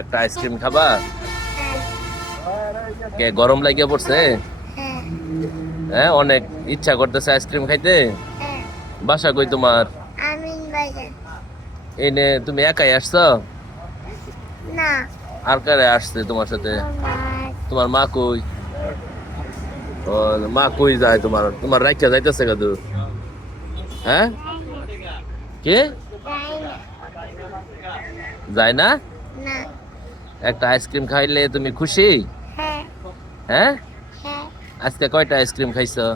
একটা আইসক্রিম খাবা? হ্যাঁ, কে গরম লাগিয়ে পড়ছে? হ্যাঁ, হ্যাঁ, অনেক ইচ্ছা করতেছে আইসক্রিম খাইতে। হ্যাঁ। বাসা কই তোমার? আমিন বাজার। এনে তুমি একাই আসছো? না, আর কারে আসছে তোমার সাথে? আমার তোমার মা কই? ও, মা কই যায় তোমার? তোমার রাইখা যাইতেছে কাদু? হ্যাঁ, কে তাই না। যায় না? না, একটা আইসক্রিম খাইলে তুমি খুশি? হ্যাঁ, হ্যাঁ, হ্যাঁ। আজকে কয়টা আইসক্রিম খাইছো?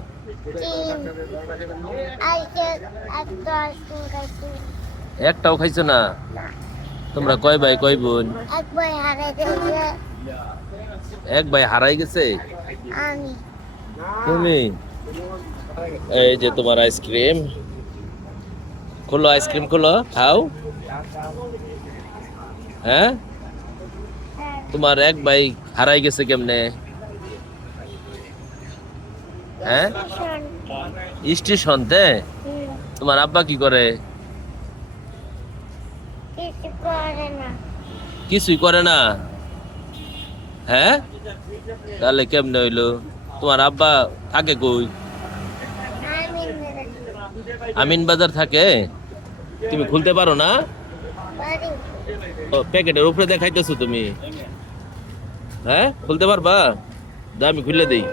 3 আজকে একটা আইসক্রিম খাইছি। একটাও খাইছো না? না, তোমরা কয় ভাই কয় বোন? এক বই হারাই গেছে। এক ভাই হারাই গেছে। আমি তুমি? এই যে তোমার আইসক্রিম, খোলো আইসক্রিম খোলো, খাও। হ্যাঁ, হ্যাঁ, তোমার এক ভাই হারাই গেছে কেমনে? হ্যাঁ, শোন। স্টেশনতে? তোমার আব্বা কি করে? কিছু করে না। কিছুই করে না? হ্যাঁ, তাহলে কেমনে হইলো? তোমার আব্বা থাকে কই? আমিন বাজার। আমিন বাজার থাকে? তুমি খুলতে পারো না? বাড়ি। ও, প্যাকেটের উপরে দেখাইতেছো তুমি। হ্যাঁ, খুলতে পারবা? দাও আমি খুলে দেই।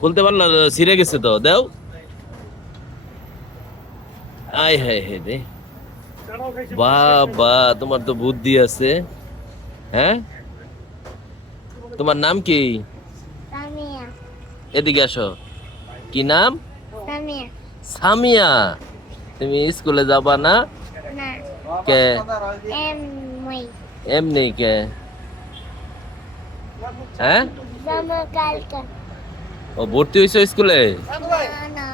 খুলতে পারলা না, ছিঁড়ে গেছে তো, দাও। আয় হায় হে রে, বাবা তোমার তো বুদ্ধি আছে। হ্যাঁ, তোমার নাম কি? সামিয়া। এদিকে আসো। কি নাম? সামিয়া। সামিয়া। তুমি স্কুলে যাবা না? না, কে? এমই। এমনি কে? হ্যাঁ, জামা কালকা। ও ভর্তি হইছো স্কুলে? না, না।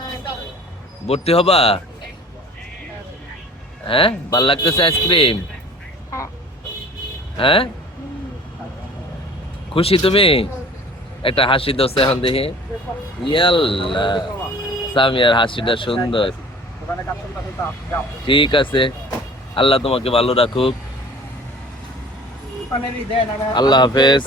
ভর্তি হবা? হ্যাঁ, ভাল লাগতেছে আইসক্রিম? হ্যাঁ, হ্যাঁ, খুশি তুমি? একটা হাসি দাও এখন দেখি। ইয়াল্লা, সামিয়ার হাসিটা সুন্দর। ঠিক আছে, আল্লাহ তোমাকে ভালো রাখুক। আল্লাহ হাফেজ।